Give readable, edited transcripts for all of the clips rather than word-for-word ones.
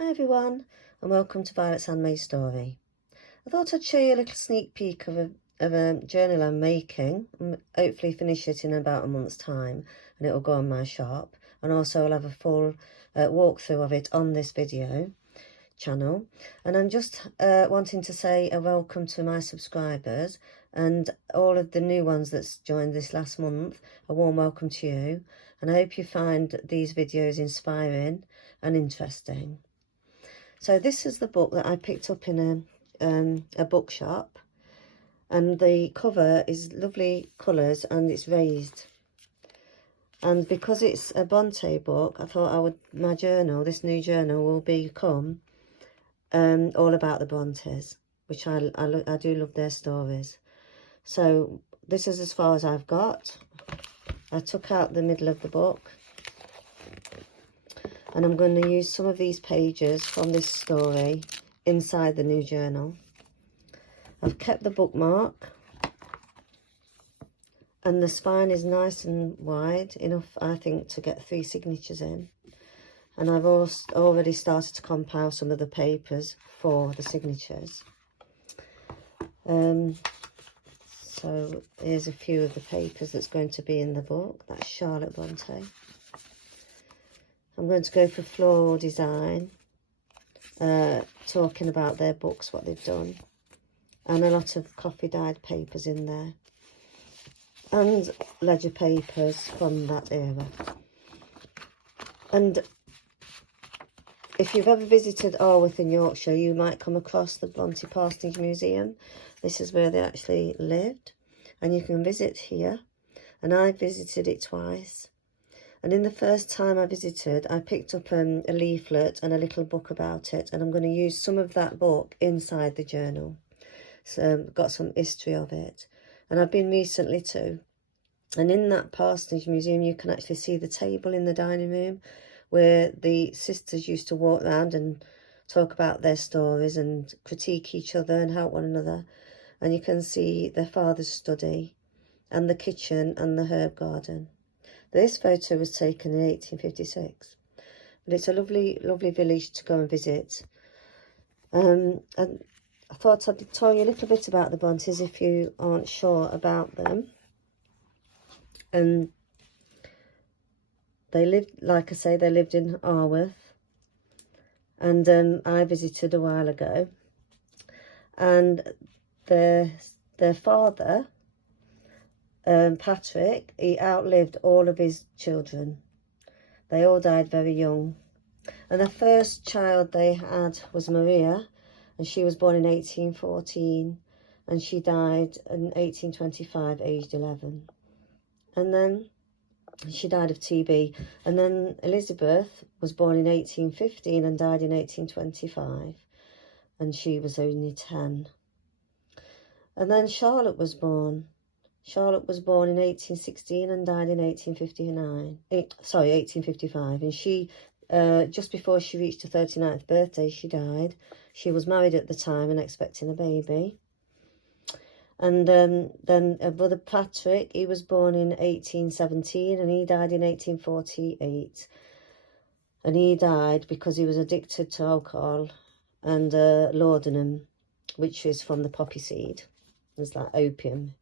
Hi everyone, and welcome to Violet's Handmade Story. I thought I'd show you a little sneak peek of a journal I'm making. Hopefully finish it in about a month's time, and it will go on my shop. And also I'll have a full walkthrough of it on this video channel. And I'm just wanting to say a welcome to my subscribers and all of the new ones that's joined this last month. A warm welcome to you, and I hope you find these videos inspiring and interesting. So this is the book that I picked up in a bookshop, and the cover is lovely colours and it's raised. And because it's a Brontë book, I thought my journal, this new journal, will become all about the Brontes, which I do love their stories. So this is as far as I've got. I took out the middle of the book, and I'm going to use some of these pages from this story inside the new journal. I've kept the bookmark, and the spine is nice and wide enough, I think, to get 3 signatures in. And I've also already started to compile some of the papers for the signatures. So here's a few of the papers that's going to be in the book. That's Charlotte Brontë. I'm going to go for floral design, talking about their books, what they've done, and a lot of coffee dyed papers in there, and ledger papers from that era. And if you've ever visited Arworth in Yorkshire, you might come across the Brontë Parsonage Museum. This is where they actually lived, and you can visit here, and I visited it twice. And in the first time I visited, I picked up a leaflet and a little book about it, and I'm going to use some of that book inside the journal. So got some history of it. And I've been recently too. And in that Parsonage Museum, you can actually see the table in the dining room where the sisters used to walk around and talk about their stories and critique each other and help one another. And you can see their father's study and the kitchen and the herb garden. This photo was taken in 1856, but it's a lovely, lovely village to go and visit. And I thought I'd tell you a little bit about the Brontes if you aren't sure about them. And they lived, like I say, they lived in Arworth, and I visited a while ago. And their father, Patrick, he outlived all of his children. They all died very young. And the first child they had was Maria, and she was born in 1814, and she died in 1825, aged 11. And then she died of TB. And then Elizabeth was born in 1815 and died in 1825, and she was only 10. And then Charlotte was born. Charlotte was born in 1816 and died in 1855. And she, just before she reached her 39th birthday, she died. She was married at the time and expecting a baby. And then her brother Patrick, he was born in 1817 and he died in 1848. And he died because he was addicted to alcohol and laudanum, which is from the poppy seed. It's like opium.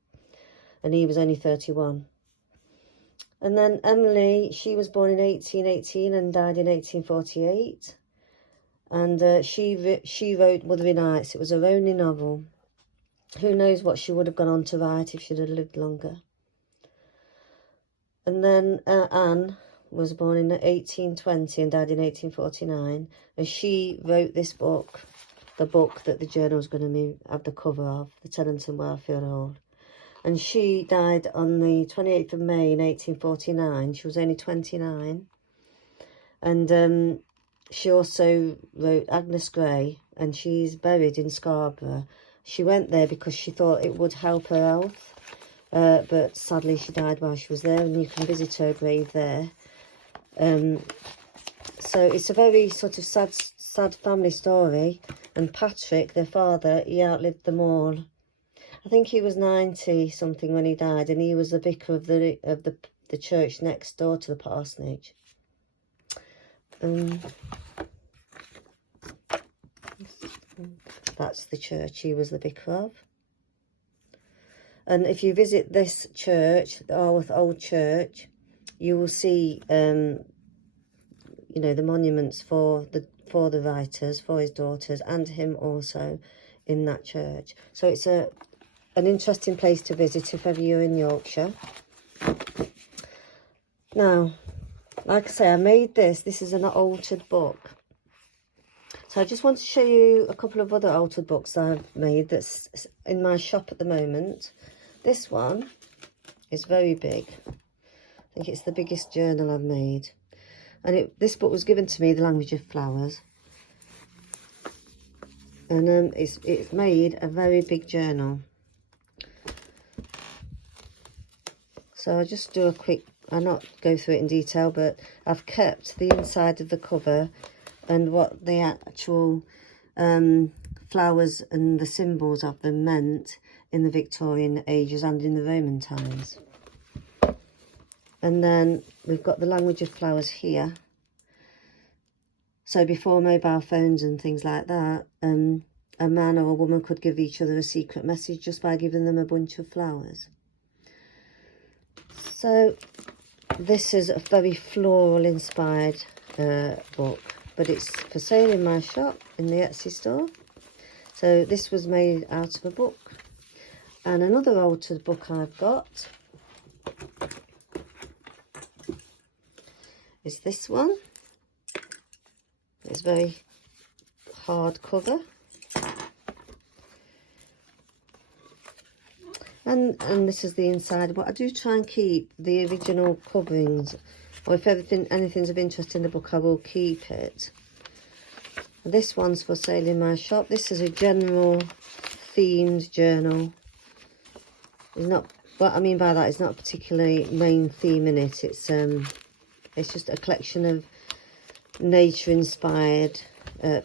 And he was only 31. And then Emily, she was born in 1818 and died in 1848. And she wrote Wuthering Heights. It was her only novel. Who knows what she would have gone on to write if she'd have lived longer. And then Anne was born in 1820 and died in 1849. And she wrote this book, the book that the journal is going to have the cover of, The Tenant and Welfare Hall. And she died on the 28th of May in 1849. She was only 29. And she also wrote Agnes Grey, and she's buried in Scarborough. She went there because she thought it would help her health. But sadly, she died while she was there, and you can visit her grave there. So it's a very sort of sad family story. And Patrick, their father, he outlived them all. I think he was 90 something when he died, and he was the vicar of the church next door to the parsonage. That's the church he was the vicar of. And if you visit this church, the old church, you will see, you know, the monuments for the writers, for his daughters, and him also in that church. So it's an interesting place to visit if ever you're in Yorkshire. Now, like I say, I made this. This is an altered book. So I just want to show you a couple of other altered books I've made that's in my shop at the moment. This one is very big. I think it's the biggest journal I've made. And this book was given to me, The Language of Flowers. And it's made a very big journal. So I'll just do a quick, I'll not go through it in detail, but I've kept the inside of the cover and what the actual flowers and the symbols of them meant in the Victorian ages and in the Roman times. And then we've got the language of flowers here. So before mobile phones and things like that, a man or a woman could give each other a secret message just by giving them a bunch of flowers. So this is a very floral inspired book, but it's for sale in my shop in the Etsy store. So this was made out of a book. And another altered book I've got is this one. It's very hard cover. And this is the inside, but I do try and keep the original coverings, or if anything's of interest in the book, I will keep it. This one's for sale in my shop. This is a general themed journal. It's not, what I mean by that is not a particularly main theme in it. It's just a collection of nature-inspired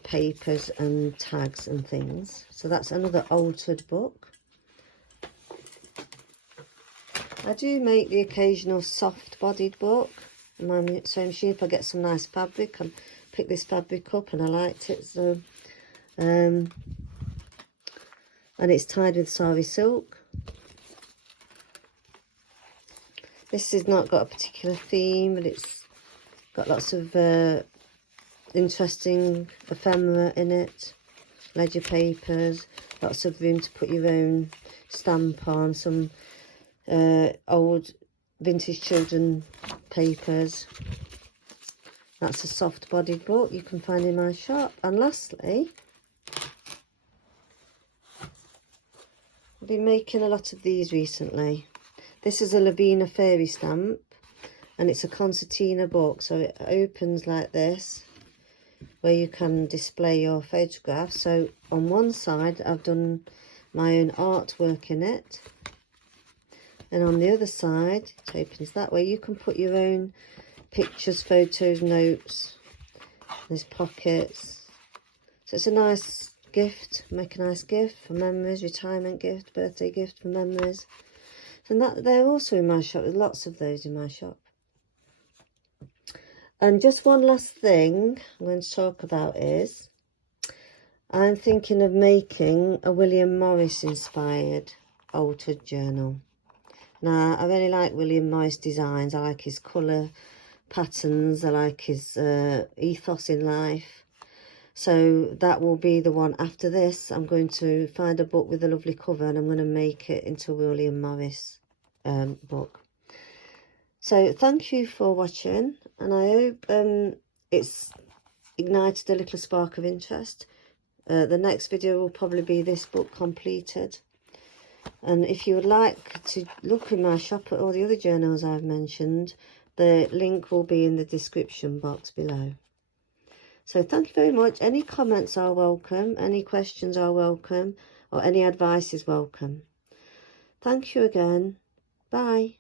papers and tags and things. So that's another altered book. I do make the occasional soft-bodied book. So I'm sure if I get some nice fabric, I'll pick this fabric up, and I liked it. So, and it's tied with sari silk. This has not got a particular theme, but it's got lots of interesting ephemera in it, ledger papers, lots of room to put your own stamp on, some old vintage children papers. That's a soft bodied book you can find in my shop. And lastly, I've been making a lot of these recently. This is a Lavina fairy stamp, and it's a concertina book, so it opens like this, where you can display your photographs. So on one side I've done my own artwork in it, and on the other side it opens that way. You can put your own pictures, photos, notes. There's pockets. So it's a nice gift, make a nice gift for memories, retirement gift, birthday gift for memories. And that they're also in my shop. There's lots of those in my shop. And just one last thing I'm going to talk about is I'm thinking of making a William Morris inspired altered journal. Now, I really like William Morris designs. I like his colour patterns. I like his ethos in life. So that will be the one after this. I'm going to find a book with a lovely cover, and I'm going to make it into a William Morris book. So thank you for watching, and I hope it's ignited a little spark of interest. The next video will probably be this book completed. And if you would like to look in my shop at all the other journals I've mentioned, the link will be in the description box below. So thank you very much. Any comments are welcome, any questions are welcome, or any advice is welcome. Thank you again. Bye.